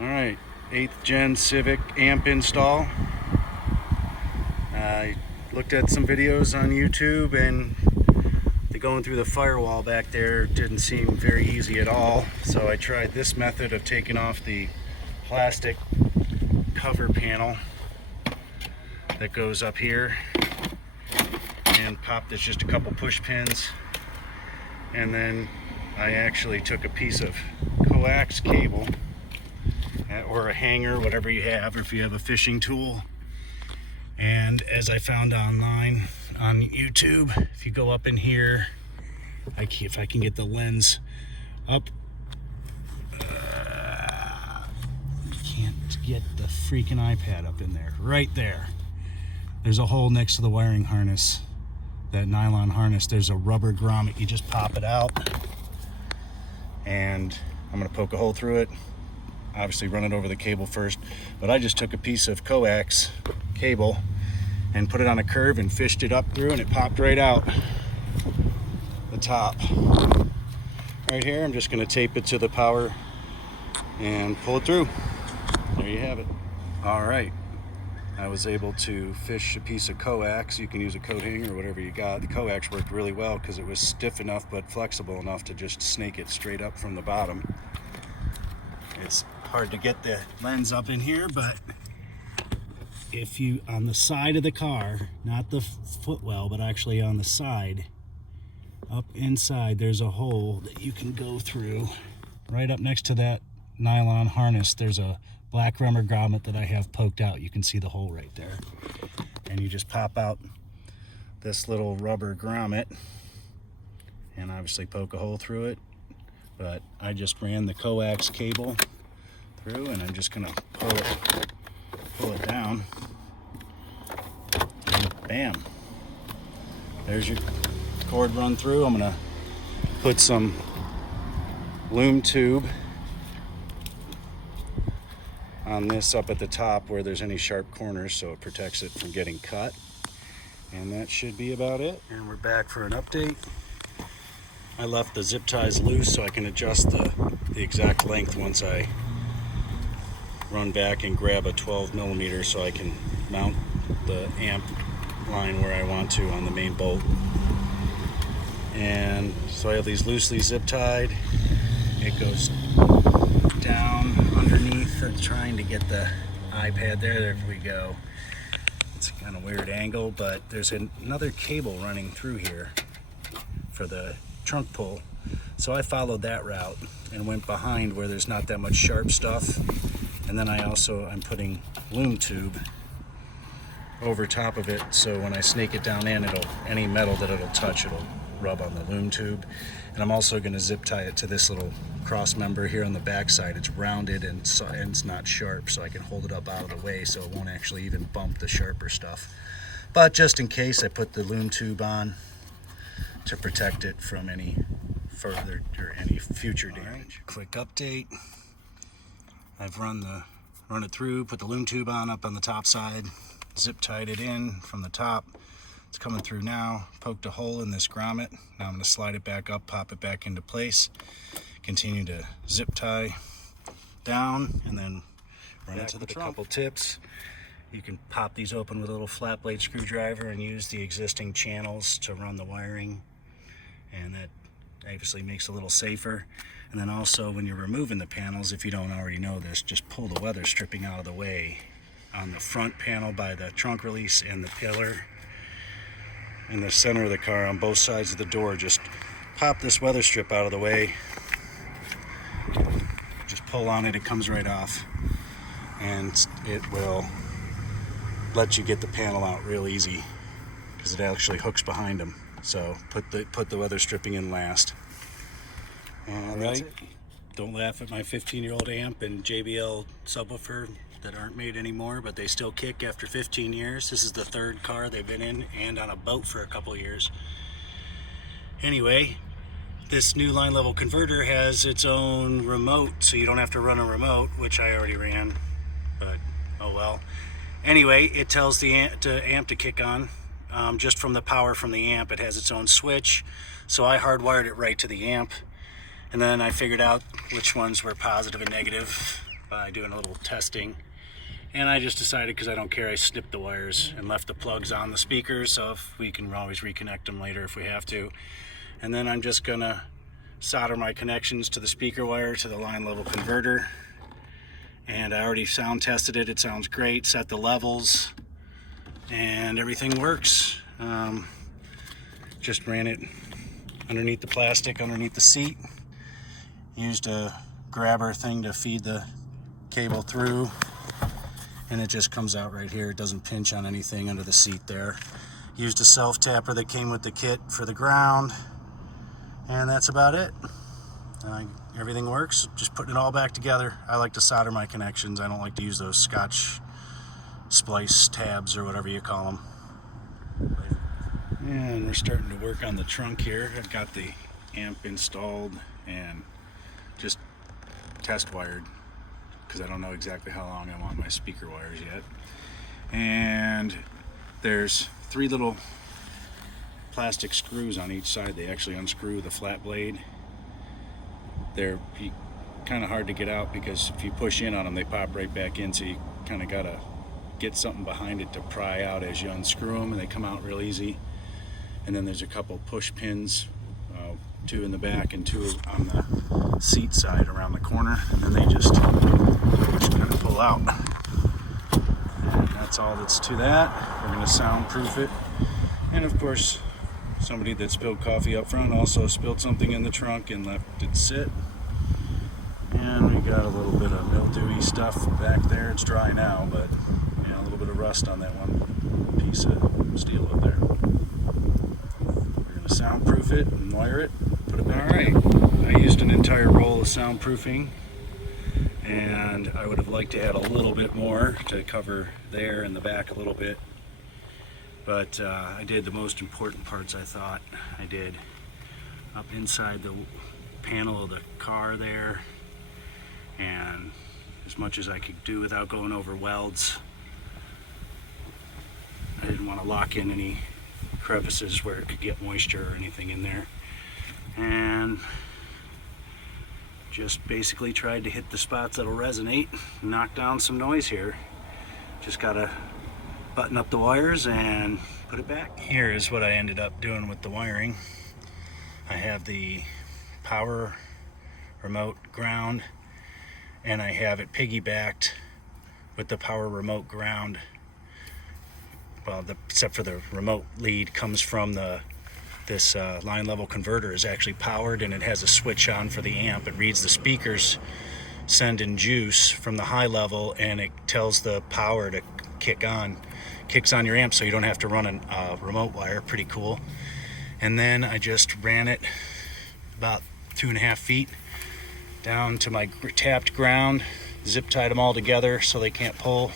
Alright, 8th gen Civic amp install. I looked at some videos on YouTube, and going through the firewall back there didn't seem very easy at all. So I tried this method of taking off the plastic cover panel that goes up here and popped this just a couple push pins. And then I actually took a piece of coax cable or a hanger, whatever you have, or if you have a fishing tool. And as I found online on YouTube, if you go up in here, if I can get the lens up, you can't get the freaking iPad up in there. Right there, there's a hole next to the wiring harness, that nylon harness. There's a rubber grommet. You just pop it out, and I'm gonna poke a hole through it. Obviously run it over the cable first, but I just took a piece of coax cable and put it on a curve and fished it up through, and it popped right out the top. Right here, I'm just going to tape it to the power and pull it through. There you have it. All right, I was able to fish a piece of coax. You can use a coat hanger or whatever you got. The coax worked really well because it was stiff enough but flexible enough to just snake it straight up from the bottom. It's hard to get the lens up in here, but if you, on the side of the car, not the footwell, but actually on the side, up inside, there's a hole that you can go through. Right up next to that nylon harness, there's a black rubber grommet that I have poked out. You can see the hole right there. And you just pop out this little rubber grommet and obviously poke a hole through it. But I just ran the coax cable through, and I'm just gonna pull it down, and bam, there's your cord run through. I'm gonna put some loom tube on this up at the top where there's any sharp corners, so it protects it from getting cut. And that should be about it. And we're back for an update. I left the zip ties loose so I can adjust the exact length once I run back and grab a 12mm so I can mount the amp line where I want to on the main bolt. And so I have these loosely zip tied. It goes down underneath. I'm trying to get the iPad there. There we go. It's kind of weird angle, but there's another cable running through here for the trunk pull. So I followed that route and went behind where there's not that much sharp stuff. And then I'm putting loom tube over top of it, so when I snake it down in, any metal that it'll touch, it'll rub on the loom tube. And I'm also going to zip tie it to this little cross member here on the back side. It's rounded and it's not sharp, so I can hold it up out of the way so it won't actually even bump the sharper stuff. But just in case, I put the loom tube on to protect it from any further or any future damage. Right, quick update. I've run it through, put the loom tube up on the top side, zip tied it in from the top. It's coming through now. Poked a hole in this grommet. Now I'm going to slide it back up, pop it back into place, continue to zip tie down, and then run it to the trunk. A couple tips. You can pop these open with a little flat blade screwdriver and use the existing channels to run the wiring, and that obviously makes it a little safer. And then also, when you're removing the panels, if you don't already know this, just pull the weather stripping out of the way on the front panel by the trunk release and the pillar in the center of the car on both sides of the door. Just pop this weather strip out of the way, just pull on it, it comes right off, and it will let you get the panel out real easy because it actually hooks behind them. So put the weather stripping in last. All right, don't laugh at my 15-year-old amp and JBL subwoofer that aren't made anymore, but they still kick after 15 years. This is the third car they've been in, and on a boat for a couple years. Anyway, this new line level converter has its own remote, so you don't have to run a remote, which I already ran, but oh well. Anyway, it tells the amp to kick on just from the power from the amp. It has its own switch, so I hardwired it right to the amp. And then I figured out which ones were positive and negative, by doing a little testing. And I just decided, because I don't care, I snipped the wires and left the plugs on the speakers, so if we can always reconnect them later if we have to. And then I'm just gonna solder my connections to the speaker wire to the line level converter. And I already sound tested it. It sounds great. Set the levels and everything works. Just ran it underneath the plastic, underneath the seat. Used a grabber thing to feed the cable through, and it just comes out right here. It doesn't pinch on anything under the seat there. Used a self tapper that came with the kit for the ground, and that's about it. Everything works. Just putting it all back together. I like to solder my connections. I don't like to use those Scotch splice tabs or whatever you call them. And we're starting to work on the trunk here. I've got the amp installed and just test wired, because I don't know exactly how long I want my speaker wires yet. And there's 3 little plastic screws on each side. They actually unscrew the flat blade. They're kind of hard to get out, because if you push in on them, they pop right back in, so you kind of gotta get something behind it to pry out as you unscrew them, and they come out real easy. And then there's a couple push pins, 2 in the back and 2 on the seat side around the corner, and then they just kind of pull out. And that's all that's to that. We're going to soundproof it. And of course, somebody that spilled coffee up front also spilled something in the trunk and left it sit. And we got a little bit of mildewy stuff back there. It's dry now, but a little bit of rust on that one piece of steel up there. We're going to soundproof it and wire it, put it back. Alright, I used an entire roll of soundproofing, and I would have liked to add a little bit more to cover there and the back a little bit, but I did the most important parts. I thought I did up inside the panel of the car there, and as much as I could do without going over welds. I didn't want to lock in any crevices where it could get moisture or anything in there, and just basically tried to hit the spots that'll resonate, knock down some noise here. Just gotta button up the wires and put it back. Here is what I ended up doing with the wiring. I have the power remote ground, and I have it piggybacked with the power remote ground. Well, except for the remote lead comes from this line level converter is actually powered, and it has a switch on for the amp. It reads the speakers send in juice from the high level, and it tells the power to kicks on your amp, so you don't have to run a remote wire. Pretty cool. And then I just ran it about 2.5 feet down to my tapped ground, zip tied them all together so they can't pull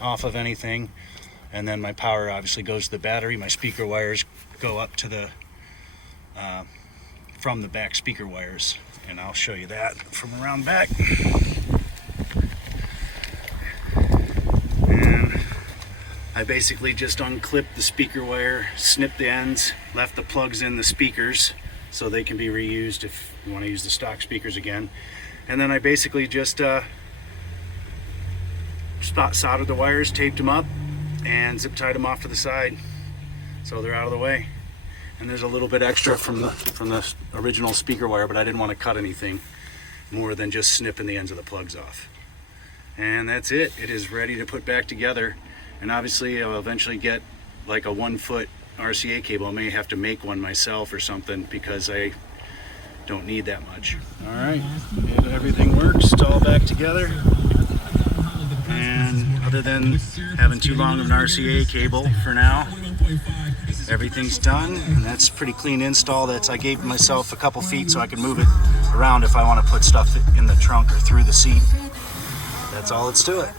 off of anything. And then my power obviously goes to the battery. My speaker wires go up to the from the back speaker wires, and I'll show you that from around back. And I basically just unclipped the speaker wire, snipped the ends, left the plugs in the speakers so they can be reused if you want to use the stock speakers again. And then I basically just soldered the wires, taped them up, and zip tied them off to the side so they're out of the way. And there's a little bit extra from the original speaker wire, but I didn't want to cut anything more than just snipping the ends of the plugs off. And that's it. It is ready to put back together. And obviously I'll eventually get like a 1-foot RCA cable. I may have to make one myself or something, because I don't need that much. All right, everything works. It's all back together. And other than having too long of an RCA cable for now, everything's done, and that's pretty clean install. I gave myself a couple feet so I can move it around if I want to put stuff in the trunk or through the seat. That's all it's to it.